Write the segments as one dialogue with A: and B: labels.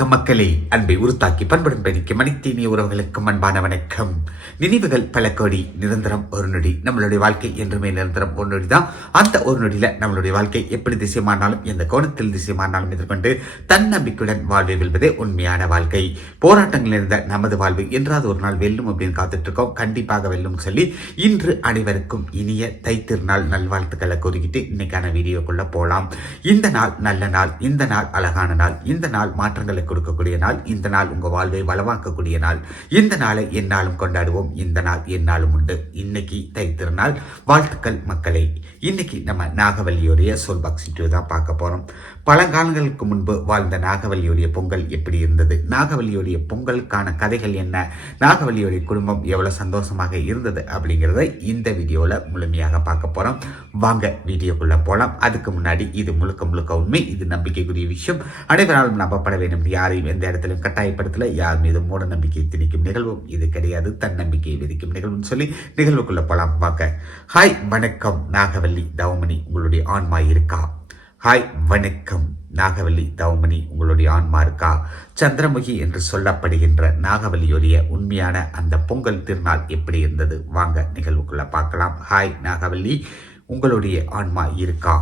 A: வணக்கம் மக்களே. அன்பை உருத்தாக்கி பண்புடன் பயணிக்க மணித்தீனிய உறவுகளுக்கும் அன்பான வணக்கம். நினைவுகள் பல கோடி நிரந்தரம் ஒரு நொடி. நம்மளுடைய வாழ்க்கை என்றுமே நிரந்தரம் ஒரு நொடி தான். அந்த ஒரு நொடியில நம்மளுடைய வாழ்க்கை எப்படி திசைமானாலும் எந்த கோணத்தில் திசைமானாலும் எதிர்கொண்டு தன்னம்பிக்கையுடன் வாழ்வை வெல்வதே உண்மையான வாழ்க்கை. போராட்டங்கள் இருந்த நமது வாழ்வு என்றாவது ஒரு நாள் வெல்லும் அப்படின்னு காத்துட்டு இருக்கோம் கண்டிப்பாக வெல்லும் சொல்லி இன்று அனைவருக்கும் இனிய தைத்திருநாள் நல்வாழ்த்துக்களை கூறிக்கிட்டு இன்னைக்கான வீடியோக்குள்ள போலாம். இந்த நாள் நல்ல நாள் இந்த நாள் அழகான நாள் இந்த நாள் மாற்றங்களுக்கு கொடுக்கக்கூடிய நாள் இந்த நாள் உங்கள் வாழ்வை வளமாக்கக்கூடிய நாள். இந்த நாளை என்னாலும் கொண்டாடுவோம் இந்த நாள் என்னாலும் உண்டு. இன்னைக்கு தைத்திருநாள் வாழ்த்துக்கள் மக்களை. இன்னைக்கு நம்ம நாகவல்லியோடைய சொல் பாக்ஸ் தான் பார்க்க போறோம். பழங்காலங்களுக்கு முன்பு வாழ்ந்த நாகவல்லியுடைய பொங்கல் எப்படி இருந்தது? நாகவல்லியுடைய பொங்கலுக்கான கதைகள் என்ன? நாகவல்லியோடைய குடும்பம் எவ்வளவு சந்தோஷமாக இருந்தது அப்படிங்கிறத இந்த வீடியோவில் முழுமையாக பார்க்க போறோம். வாங்க வீடியோக்குள்ள போலாம். அதுக்கு முன்னாடி இது முழுக்க முழுக்க உண்மை இது நம்பிக்கைக்குரிய விஷயம். அனைவராலும் நம்பப்பட வேண்டும். யாரையும் எந்த இடத்திலும் கட்டாயப்படுத்தல. யார் மீது மூட நம்பிக்கை திணிக்கும் நிகழ்வும் இது கிடையாது. தன்னம்பிக்கையை விதிக்கும் நிகழ்வுன்னு சொல்லி நிகழ்வுக்குள்ள போலாம். பார்க்க ஹாய் வணக்கம். நாகவல்லி தவமணி உங்களுடைய ஆன்மா இருக்கா? ஹாய் வணக்கம். நாகவல்லி தவமணி உங்களுடைய ஆன்மா இருக்கா சந்திரமுகி என்று சொல்லப்படுகின்ற நாகவல்லியுடைய உண்மையான அந்த பொங்கல் திருநாள் எப்படி இருந்தது? வாங்க நிகழ்வுக்குள்ள பார்க்கலாம். ஹாய் நாகவல்லி உங்களுடைய ஆன்மா இருக்கா?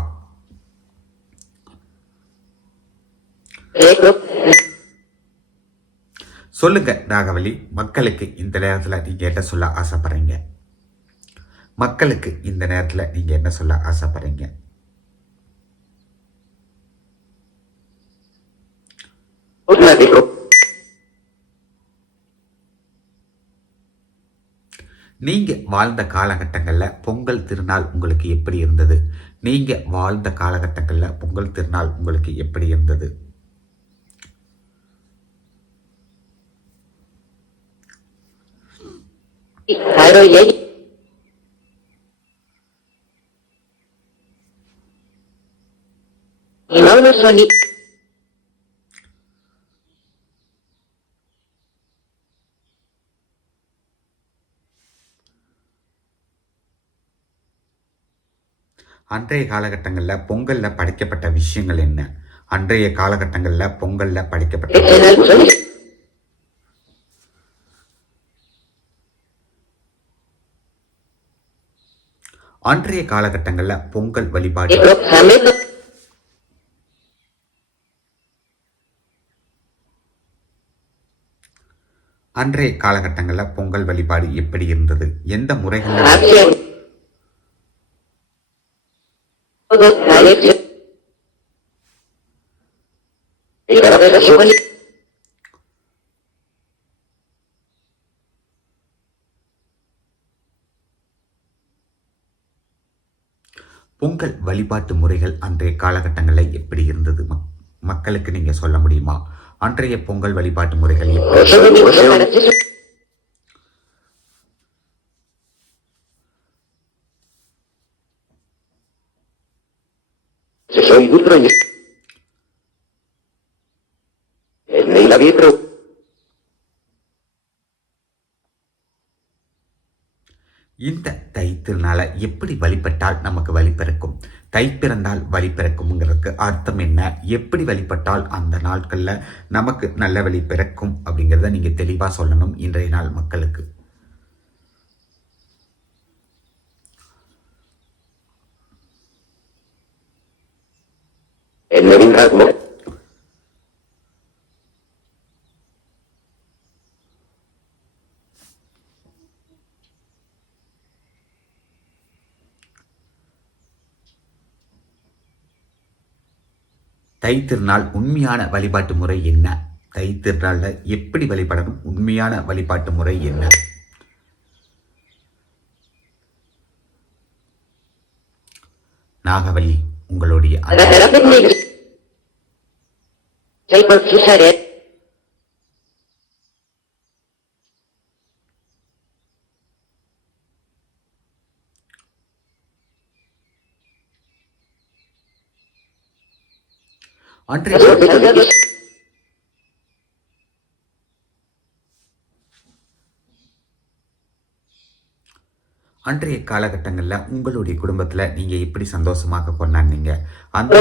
A: சொல்லுங்க நாகவல்லி. மக்களுக்கு இந்த நேரத்தில் நீங்க என்ன சொல்ல ஆசைப்படுறீங்க? மக்களுக்கு இந்த நேரத்தில் நீங்க என்ன சொல்ல ஆசைப்படுறீங்க? நீங்க வாழ்ந்த காலகட்டங்கள்ல பொங்கல் திருநாள் உங்களுக்கு எப்படி இருந்தது? நீங்க வாழ்ந்த காலகட்டங்கள்ல பொங்கல் திருநாள் உங்களுக்கு எப்படி இருந்தது? அன்றைய காலகட்டங்களில் பொங்கலில் படைக்கப்பட்ட விஷயங்கள் என்ன? அன்றைய காலகட்டங்களில் பொங்கலில் படைக்கப்பட்ட அன்றைய காலகட்டங்களில் பொங்கல் வழிபாடு. அன்றைய காலகட்டங்களில் பொங்கல் வழிபாடு எப்படி இருந்தது? எந்த முறைகளில் பொங்கல் வழிபாட்டு முறைகள் அன்றைய காலகட்டங்களில் எப்படி இருந்தது? மக்களுக்கு நீங்க சொல்ல முடியுமா? அன்றைய பொங்கல் வழிபாட்டு முறைகள்
B: Soy En la vitro.
A: இந்த தை திருநாளை எப்படி வழிபட்டால் நமக்கு வழி பிறக்கும்? தை பிறந்தால் வழி பிறக்கும்ங்கிறதுக்கு அர்த்தம் என்ன? எப்படி வழிபட்டால் அந்த நாட்களில் நமக்கு நல்ல வழி பிறக்கும் அப்படிங்கிறத நீங்கள் தெளிவாக சொல்லணும் இன்றைய நாள் மக்களுக்கு.
B: En
A: தை திருநாள் உண்மையான வழிபாட்டு முறை என்ன? தை திருநாளில் எப்படி வழிபடணும்? உண்மையான வழிபாட்டு முறை என்ன? நாகவலி உங்களுடைய அன்றைய. அன்றைய காலகட்டங்களில் உங்களுடைய குடும்பத்தில் நீங்கள் எப்படி சந்தோஷமாக கொண்டாடினீங்க? அந்த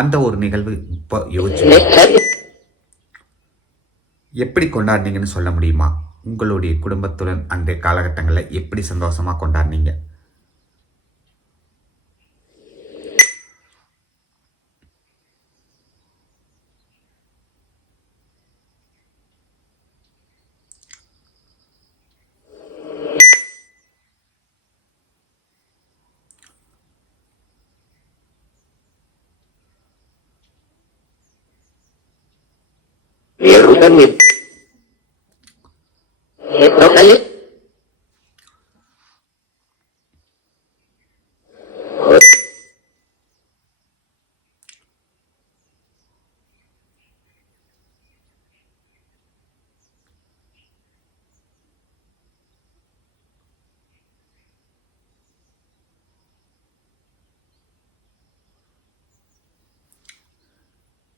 A: அந்த ஒரு நிகழ்வு இப்போ யோசிச்சு. எப்படி கொண்டாடினீங்கன்னு சொல்ல முடியுமா? உங்களுடைய குடும்பத்துடன் அன்றைய காலகட்டங்களில் எப்படி சந்தோஷமாக கொண்டாடினீங்க?
B: Ni ruta ni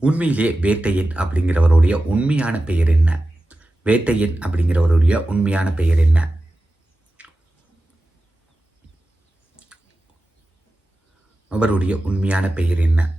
A: உண்மையிலேயே வேட்டையன் அப்படிங்கிறவருடைய உண்மையான பெயர் என்ன? வேட்டையன் அப்படிங்கிறவருடைய உண்மையான பெயர் என்ன? அவருடைய உண்மையான பெயர் என்ன?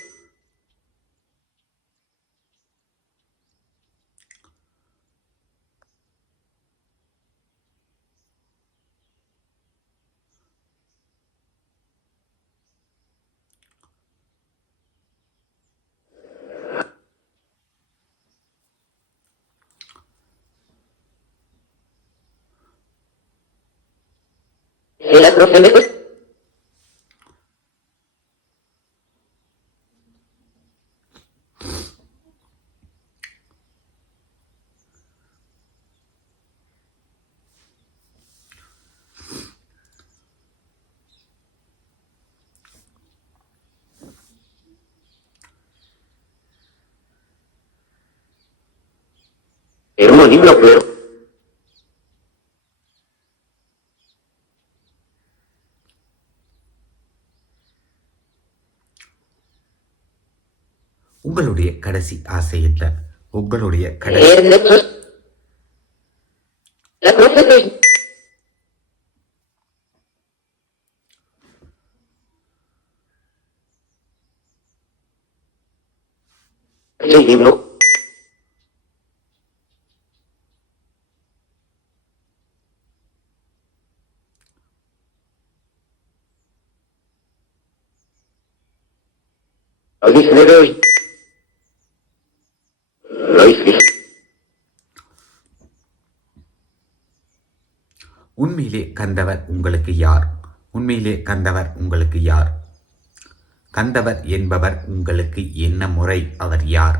C: Eh, la profunda Es un
B: libro,
A: உங்களுடைய கடைசி ஆசை என்ன உங்களுடைய கடைசி
C: Ernesto.
A: உண்மையிலே கந்தவர் உங்களுக்கு யார்? உண்மையிலே கந்தவர் உங்களுக்கு யார்? கந்தவர் என்பவர் உங்களுக்கு என்ன முறை? அவர் யார்?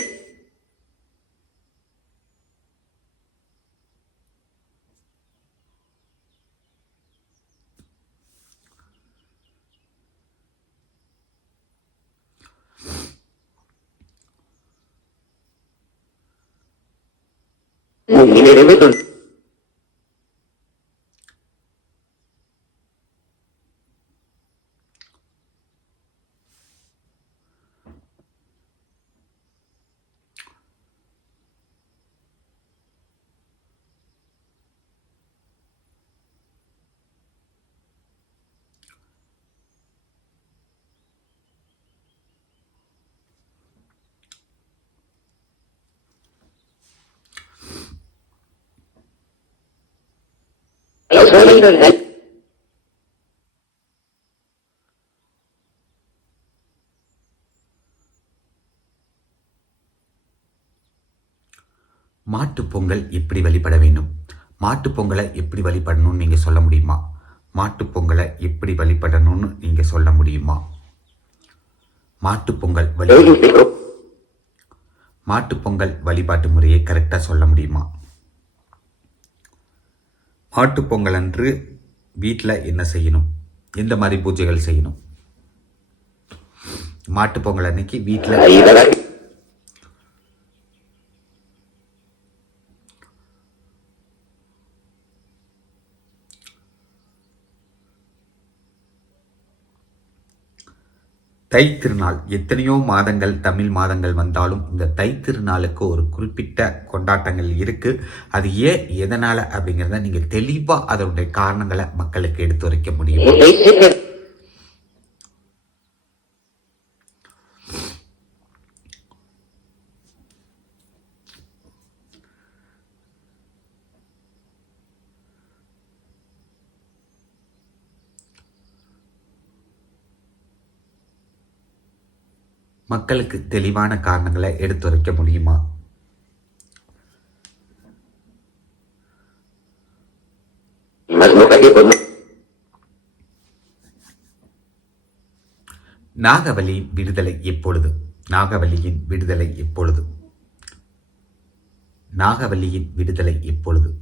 B: Muy bien,
A: மாட்டுப் பொங்கல் எப்படி வழிபட வேண்டும்? மாட்டுப் பொங்கலை எப்படி வழிபடணும்னு நீங்கள் சொல்ல முடியுமா? மாட்டுப் பொங்கலை எப்படி வழிபடணும்னு நீங்கள் சொல்ல முடியுமா? மாட்டுப் பொங்கல் வழி
B: Hoy digo,
A: மாட்டுப் பொங்கல் வழிபாட்டு முறையை கரெக்டாக சொல்ல முடியுமா? மாட்டுப் பொங்கல் அன்று வீட்டில் என்ன செய்யணும்? எந்த மாதிரி பூஜைகள் செய்யணும்? மாட்டுப் பொங்கல் அன்னைக்கு வீட்டில் தை திருநாள் எத்தனையோ மாதங்கள் தமிழ் மாதங்கள் வந்தாலும் இந்த தை திருநாளுக்கு ஒரு குறிப்பிட்ட கொண்டாட்டங்கள் இருக்கு. அது ஏன் எதனால அப்படிங்கிறத நீங்க தெளிவா அதனுடைய காரணங்களை மக்களுக்கு எடுத்துரைக்க முடியும். மக்களுக்கு தெளிவான காரணங்களை எடுத்துரைக்க முடியுமா?
B: நாகவலி
A: நாகவலியின் விடுதலை எப்பொழுது? நாகவலியின் விடுதலை எப்பொழுது? நாகவல்லியின் விடுதலை எப்பொழுது?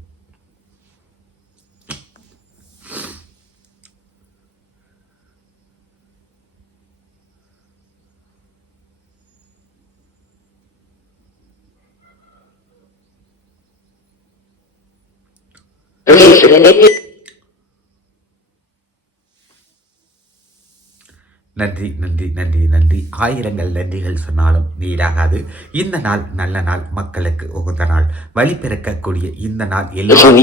A: நன்றி நன்றி நன்றி நன்றி ஆயிரங்கள் நன்றிகள் சொன்னாலும் நீடாகாது இந்த நாள் நல்ல நாள் மக்களுக்கு உகந்த நாள் வழி பிறக்கக்கூடிய இந்த நாள் எல்லோரும்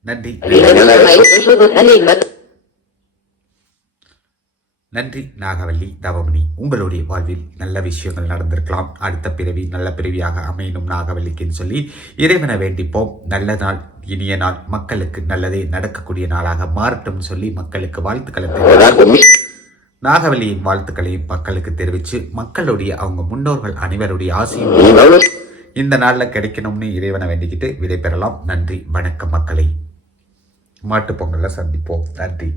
A: நன்றி. நன்றி நாகவல்லி தவமணி. உங்களுடைய வாழ்வில் நல்ல விஷயங்கள் நடந்திருக்கலாம். அடுத்த பிறவி நல்ல பிறவியாக அமையணும் நாகவல்லிக்குன்னு சொல்லி இறைவனை வேண்டிப்போம். நல்ல நாள் இனிய நாள் மக்களுக்கு நல்லதே நடக்கக்கூடிய நாளாக மாறட்டும் சொல்லி மக்களுக்கு வாழ்த்துக்களை நாகவல்லியின் வாழ்த்துக்களையும் மக்களுக்கு தெரிவித்து மக்களுடைய அவங்க முன்னோர்கள் அனைவருடைய ஆசையும் இந்த நாளில் கிடைக்கணும்னு இறைவனை வேண்டிக்கிட்டு விடைபெறலாம். நன்றி வணக்கம் மக்களை. மாட்டுப்பொங்கலில் சந்திப்போம். நன்றி.